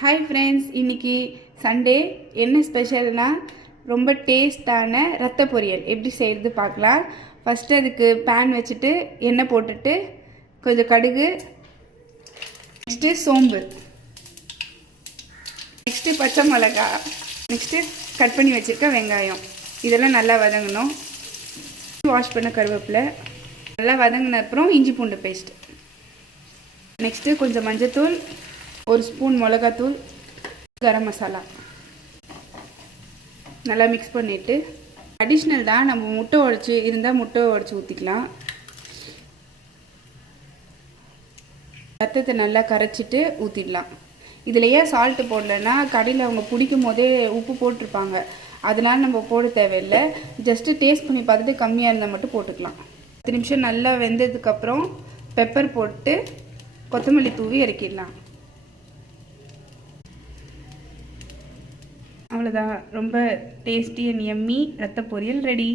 Hi friends, இன்றைக்கி Sunday என்ன ஸ்பெஷல்னா ரொம்ப டேஸ்டான ரத்த பொரியல் எப்படி செய்கிறது பார்க்கலாம். ஃபஸ்ட்டு அதுக்கு பேன் வச்சுட்டு எண்ணெய் போட்டுட்டு கொஞ்சம் கடுகு, நெக்ஸ்ட்டு சோம்பு, நெக்ஸ்ட்டு பச்சை மிளகா, நெக்ஸ்ட்டு கட் பண்ணி வச்சுருக்க வெங்காயம், இதெல்லாம் நல்லா வதங்கணும். வாஷ் பண்ண கருவேப்பிலை நல்லா வதங்கின அப்புறம் இஞ்சி பூண்டு பேஸ்ட், நெக்ஸ்ட்டு கொஞ்சம் மஞ்சத்தூள், ஒரு ஸ்பூன் மிளகாத்தூள், கரம் மசாலா நல்லா மிக்ஸ் பண்ணிவிட்டு அடிஷ்னல் தான் நம்ம முட்டை உடைச்சி இருந்தால் முட்டை உடைச்சி ஊற்றிக்கலாம். ரத்தத்தை நல்லா கரைச்சிட்டு ஊற்றிடலாம். இதில் ஏன் சால்ட்டு போடலைன்னா கடையில் அவங்க பிடிக்கும் போதே உப்பு போட்டிருப்பாங்க, அதனால் நம்ம போட தேவையில்லை. ஜஸ்ட்டு டேஸ்ட் பண்ணி பார்த்துட்டு கம்மியாக இருந்தால் மட்டும் போட்டுக்கலாம். 10 நிமிஷம் நல்லா வெந்ததுக்கப்புறம் பெப்பர் போட்டு கொத்தமல்லி தூவி இறக்கிடலாம். அவ்வளோதான், ரொம்ப டேஸ்டி அண்ட் எம்மி ரத்த பொரியல் ரெடி.